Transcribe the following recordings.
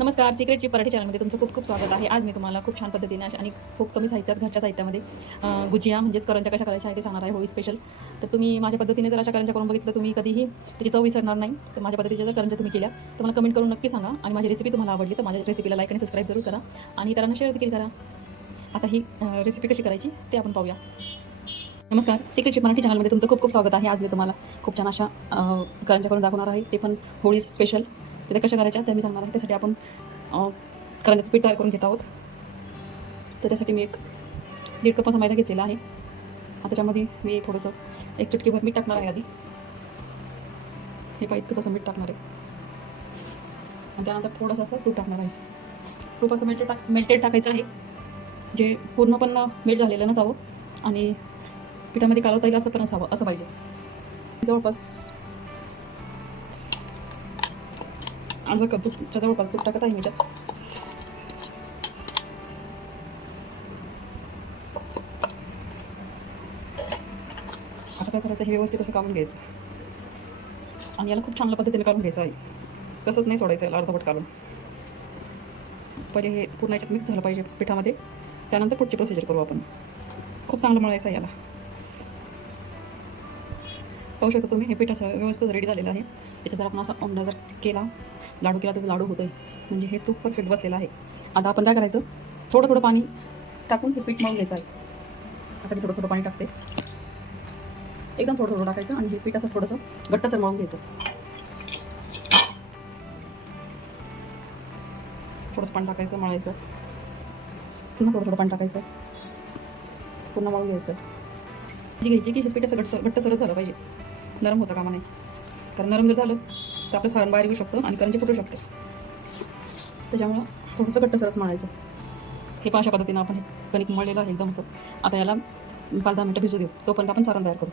नमस्कार सिक्रेटची पराठी चॅनलमध्ये तुमचं खूप खूप स्वागत आहे. आज मी तुम्हाला खूप छान पद्धतीने आणि खूप कमी साहित्यात घरच्या साहित्यामध्ये गुजिया म्हणजेच करंजा कशा करायच्या आहे ते सांगणार आहे. होळी स्पेशल तर तुम्ही माझ्या पद्धतीने जर अशा करंजा करून बघितलं तुम्ही कधीही त्याची चव विसरणार नाही. तर माझ्या पद्धतीच्या जर करंजा तुम्ही केल्या तर मला कमेंट करून नक्की सांगा आणि माझी रेसिपी तुम्हाला आवडली तर माझ्या रेसिपीला लाईक आणि सबस्क्राईब जरूर करा. आणि इतरांना शेअर देखील करा. आता ही रेसिपी कशी करायची ते आपण पाहूया. नमस्कार सिक्रेटची मराठी चॅनलमध्ये तुमचं खूप खूप स्वागत आहे. आज मी तुम्हाला खूप छान अशा करंजा करून दाखवणार आहे. ते पण होळी स्पेशल ते कशा करायच्या ते मी सांगणार आहे. त्यासाठी आपण करंजाचं पीठ तयार करून घेत आहोत. तर त्यासाठी मी एक दीड कप असा मैदा घेतलेला आहे. आता त्याच्यामध्ये मी थोडंसं एक चुटकीभर मीठ टाकणार आहे आधी. हे पाहिजे असं मीठ टाकणार आहे. आणि त्यानंतर थोडंसं असं तूप टाकणार आहे. तूप असं मेल्टेड टाक मेल्टेड टाकायचं आहे. जे पूर्ण पण मेल्ट झालेलं नसावं आणि पिठामध्ये कालवता येईल असं पण असावं असं पाहिजे. जवळपास अर्धा कप दूधच्या जवळपास दूध टाकत आहे मी त्यात आता काय करायचं हे व्यवस्थित असं काढून घ्यायचं आणि याला खूप चांगल्या पद्धतीने काढून घ्यायचं आहे तसंच नाही सोडायचं याला अर्धवट काढून पहिले हे पूर्ण याच्यात मिक्स झालं पाहिजे पिठामध्ये त्यानंतर पुढची प्रोसिजर करू आपण खूप चांगलं मळायचं आहे याला पाहू शकता तुम्ही हे पीठ असं व्यवस्थित रेडी झालेलं आहे. याचा जर आपण असा अंडा जर केला लाडू केला तर लाडू होतोय. म्हणजे हे तूप परफेक्ट बसलेलं आहे. आता आपण काय करायचं? थोडं थोडं पाणी टाकून हे पीठ मळून घ्यायचं आहे. आता मी थोडं थोडं पाणी टाकते. एकदम थोडं थोडं टाकायचं आणि हे पीठ असं थोडंसं घट्टसर मळून घ्यायचं. थोडंसं पाणी टाकायचं मळायचं. पुन्हा थोडं थोडं पाणी टाकायचं. पुन्हा मळून घ्यायचं. जी घ्यायची की हे पीठ असं घट्ट घट्टसरच झालं पाहिजे. नरम होतं कामा नाही कारण नरम जर झालं तर आपलं सारण बाहेर येऊ शकतो आणि करंजी फुटू शकतो. त्याच्यामुळं थोडंसं घट्टसरच म्हणायचं हे पण अशा पद्धतीनं आपण हे कणिक मळलेलं आहे एकदम असं. आता याला पाच दहा मिनटं भिजू देऊ. तोपर्यंत आपण सारण तयार करू.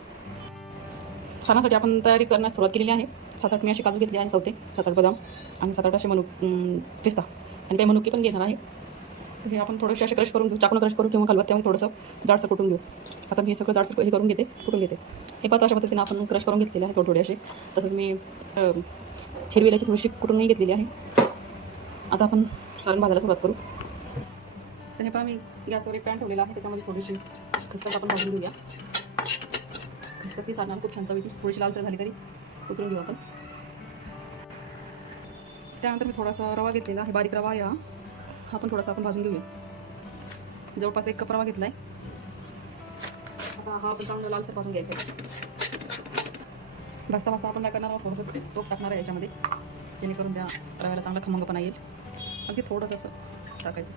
सारणासाठी आपण तयारी करण्यास सुरुवात केलेली आहे. सात आठ मी असे काजू घेतले आहे चौथे सात आठ बदाम आणि सात आठ असे मनु पिस्ता. आणि काही मनुकी पण घेणार आहे. तर हे आपण थोडेसे असे क्रश करून घेऊ. चाकून क्रश करू किंवा खालवत त्यामध्ये थोडंसं जाडसर कुटून घेऊ. आता मी हे सगळं जाडसर हे करून घेते कुटून घेते. हे पाहता अशा पद्धतीने आपण क्रश करून घेतलेले आहे थोडे थोडे असे. तसंच मी अं, थोडीशी कुठूनही घेतलेली आहे. आता आपण सारण भाजायला सुरुवात करू. तर हे पहा मी गॅसवर एक पॅन ठेवलेला आहे. त्याच्यामध्ये थोडीशी खसखस आपण भाजून घेऊया. खसखस ती सारणार खूप छान चवीती थोडीशी लालसर झाली तरी उतरून घेऊ आपण. त्यानंतर मी थोडासा रवा घेतलेला आहे बारीक रवा या. हा पण थोडासा आपण भाजून घेऊया. जवळपास एक कप रवा घेतला आहे आता हा आपण चांगला लालसर भाजून घ्यायचा आहे. भाजता भाजता आपण काय करणार आहोत? थोडंसं तोप टाकणार आहे याच्यामध्ये. जेणेकरून त्या रव्याला चांगला खमंगपणा येईल. अगदी थोडंसं असं टाकायचं.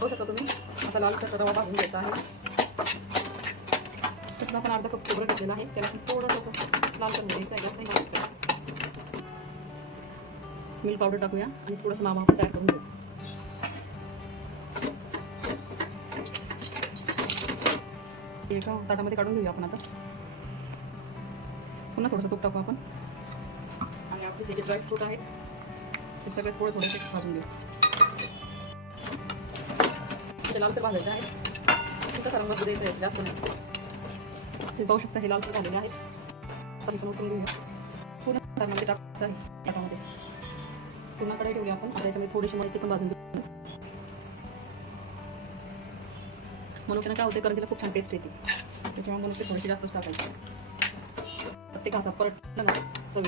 होऊ शकता तुम्ही असा लालसर रवा भाजून घ्यायचा आहे. तसंच आपण अर्धा कप खोबरं घेतलेलं आहे. त्याला थोडंसं असं लाल घ्यायचं आहे. जास्त नाही मिल्क पावडर टाकूया आणि थोडंसं मावा आपण तयार करून घेऊ. हे एका ताटामध्ये काढून घेऊया आपण आता. पुन्हा थोडंसं तूप टाकू आपण. आणि आपले जे ड्राय फ्रूट आहेत ते सगळे थोडं थोडेसे भाजून घेऊ. ते लालसर भाजायचे आहेत. तुमच्या सर्वांना आहे जास्त नाही. तुम्ही पाहू शकता हे लालसर झालेले आहेत. आपण पण उतरून घेऊया. पूर्ण त्यामध्ये टाकायचं आहे ताटामध्ये पुन्हा कढई ठेवली आपण? त्याच्यामध्ये थोडीशी माहिती पण भाजून घेऊ म्हणून त्यांना काय होते करंजीला खूप छान टेस्ट येते. त्याच्यामुळे म्हणून ते थोडीशी जास्तच टाकायची प्रत्येक घासात परत ना चवी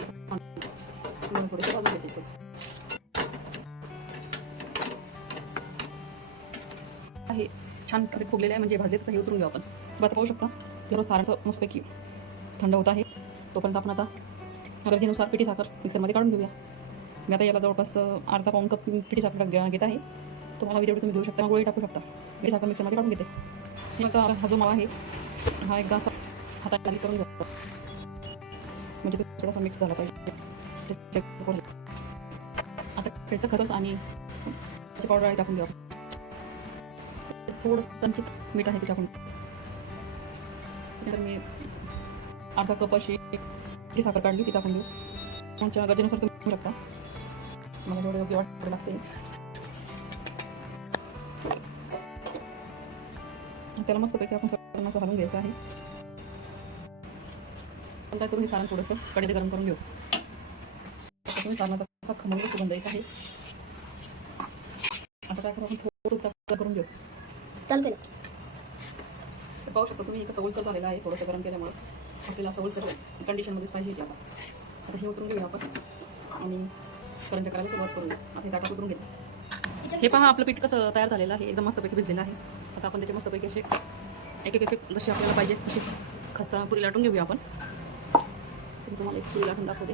थोडीशी भाजून घ्यायची इथंच. आहे छान असे फुगलेले आहे म्हणजे भाजले तर हे उतरून घेऊ आपण. आता पाहू शकता जरा सारं मस्तपैकी थंड होत आहे. तोपर्यंत आपण आता गरजेनुसार पिठी साखर मिक्सरमध्ये काढून घेऊया. मी आता याला जवळपास अर्धा पाऊन कप पिठी साखर घेत आहे. तुम्हाला विडिओ तुम्ही घेऊ शकता. गोळी टाकू शकता. पिठी साखर मिक्सरमध्ये काढून घेते. मी आता हा जो मावा आहे हा एकदा असा हाताखाली करून घेतो. म्हणजे तो थोडासा मिक्स झाला पाहिजे. आता त्याचं खसखस आणि त्याची पावडर आहे टाकून घ्या थोडंसं त्यांची मीठ आहे ते टाकून. मी अर्धा कप अशी साखर काढली ती टाकून घेऊ तुमच्या गरजेनुसार तुम्ही शकता. मला जेवढं योग्य वाटतं लागते त्याला मस्तपैकी आपण सगळं असं हलवून घ्यायचं आहे. आपण काय करू हे सारण थोडंसं कढईत गरम करून घेऊ. तुम्ही सारणाचा असा खमंग सुगंध येत आहे. आता काय करू आपण थोडं तूप करून घेऊ. चालू केलं पाहू शकता तुम्ही कसं ओलसर झालेलं आहे थोडंसं गरम केल्यामुळं. आपल्याला असं ओलसर कंडिशनमध्येच पाहिजे आता. आता हे उतरून घेऊया आपण. आणि करंजा करायला सुरुवात करू आता हे ताटात उतरून हे पहा आपलं पीठ कसं तयार झालेलं आहे. एकदम मस्तपैकी भिजलेलं आहे. आता आपण त्याचे मस्तपैकी असे एक एक एक जशी आपल्याला पाहिजे तशी खस्ता पुरी लाटून घेऊया आपण. तुम्ही तुम्हाला एक पुरी लाटून दाखवते.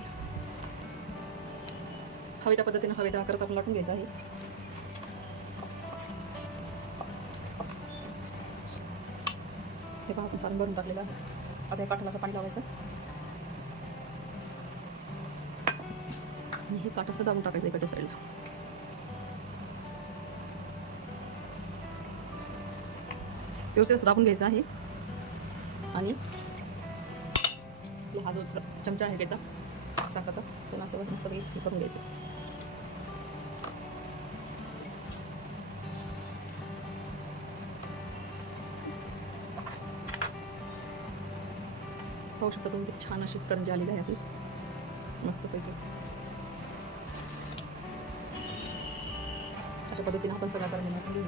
हवे त्या पद्धतीनं हवे त्या आकारात आपण लाटून घ्यायचं आहे. हे पहा आपण सारण भरून टाकलेलं आहे. आता या पाठवण्याचं असं पाणी लावायचं. हे काठ दाबून टाकायचं इकडच्या साईडला व्यवस्थित असं दाबून घ्यायचं आहे. आणि हा जो चमचा आहे त्याचा चाकाचा तो असं मस्तपैकी हे करून घ्यायचं. पाहू शकता तुम्ही किती छान अशी करंजी आलेली आहे आपली. मस्तपैकी. अशा पद्धतीनं आपण सगळा करंजी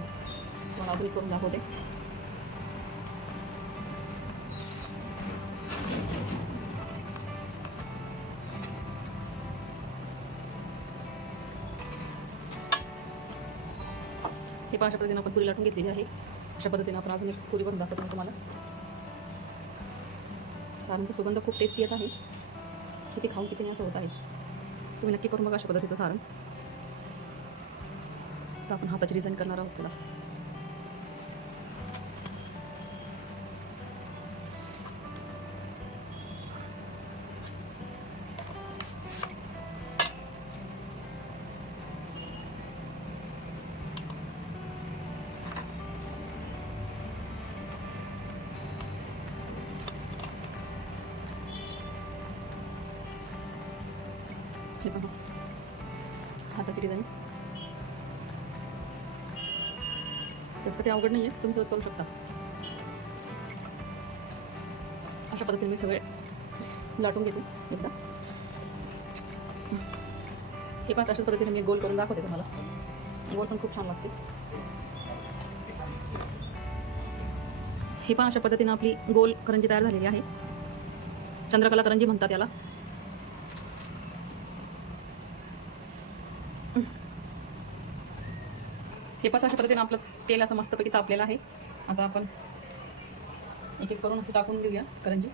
मला अजून एक करून दाखवते. हे पण अशा पद्धतीने आपण पुरी लाटून घेतलेली आहे. अशा पद्धतीने आपण अजून एक पुरी करून दाखवतो तुम्हाला. सारणचा सुगंध खूप टेस्टी येत आहे. किती खाऊन किती नाही असं होत आहे. तुम्ही नक्की करून बघा अशा पद्धतीचं सारण तर आपण हातात डिझाईन करणार आहोत त्याला हे बघा. हाताची डिझाईन जास्त काही अवघड नाही आहे तुम्ही सहज करू शकता. अशा पद्धतीने मी सगळे लाटून घेते. एकदा. हे पण अशाच पद्धतीने मी गोल करून दाखवते तुम्हाला. गोल पण खूप छान लागते. हे पण अशा पद्धतीने आपली गोल करंजी तयार झालेली आहे. चंद्रकला करंजी म्हणतात याला. हे पण अशा पद्धतीने आपलं तेल असं मस्तपैकी तापलेलं आहे. आता आपण एक एक करून असं टाकून देऊया करंजी.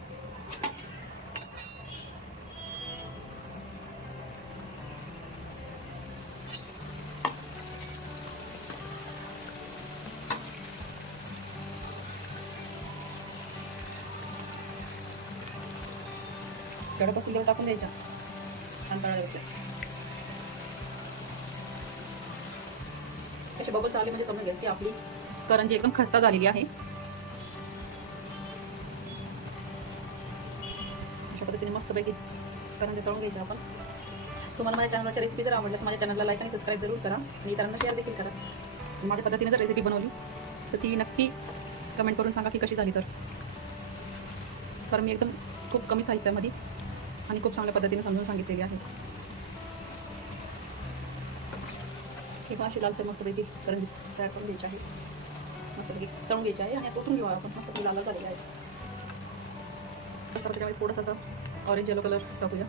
तेवढ्यापासून तेवढं टाकून द्यायच्या. छान तळायच्या असे बबल्स आले म्हणजे समजून घ्यायचं की आपली करंजी एकदम खस्ता झालेली आहे. अशा पद्धतीने मस्तपैकी करंजी तळून घ्यायची आपण. तुम्हाला माझ्या चॅनलच्या रेसिपी जर आवडल्या तर माझ्या चॅनलला लाईक आणि सबस्क्राईब जरूर करा. आणि इतरांना शेअर देखील करा माझ्या पद्धतीने जर रेसिपी बनवली तर ती नक्की कमेंट करून सांगा की कशी झाली तर. कारण मी एकदम खूप कमी साहित्यामध्ये आणि खूप चांगल्या पद्धतीने समजून सांगितलेली आहे. हे पण अशी लालसर मस्तपैकी करंजी तयार करून घ्यायची आहे. मस्तपैकी तळून घ्यायची आहे आणि आता उतरून घेऊ आपण. मस्तपैकी लाल लाल झालेली आहे. तसं त्याच्यामध्ये थोडंसं असं ऑरेंज येलो कलर टाकूया.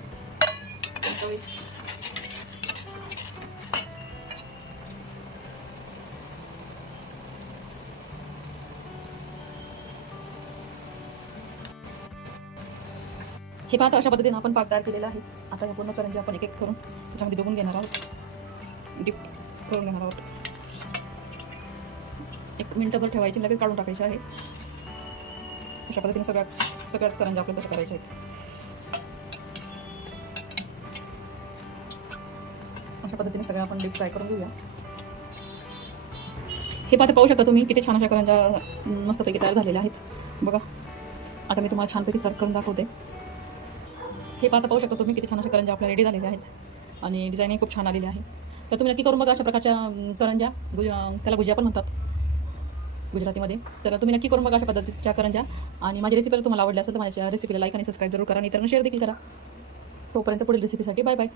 हे पाहता अशा पद्धतीने आपण पाक तयार केलेला आहे. आता हे पूर्ण करंजी आपण एक एक करून त्याच्यामध्ये बघून घेणार आहोत. करून घेणार आहोत. एक मिनटभर ठेवायची लगेच काढून टाकायची आहे. अशा पद्धतीने सगळ्या सगळ्याच करंजा आपल्याला तशा करायच्या आहेत. अशा पद्धतीने सगळ्या आपण डीप फ्राय करून घेऊया. हे पाहते पाहू शकता तुम्ही किती छान अशा करंजा मस्तपैकी तयार झालेल्या आहेत. बघा आता मी तुम्हाला छानपैकी सर्व करून दाखवते. हे पाहता पाहू शकता तुम्ही किती छान अशा करंजा आपल्या रेडी झालेल्या आहेत. आणि डिझाईनही खूप छान आलेली आहे. तर तुम्ही नक्की करून बघा अशा प्रकारच्या अं, करंजा गुज त्याला गुजिया पण म्हणतात. गुजरातीमध्ये. तर तुम्ही नक्की करून बघा अशा पद्धतीच्या करंजा आणि माझी रेसिपी तुम्हाला आवडली असेल तर माझ्या रेसिपीला लाईक आणि सबस्क्राईब जरूर करा आणि इतरांना शेअर देखील करा. तोपर्यंत पुढील रेसिपीसाठी बाय बाय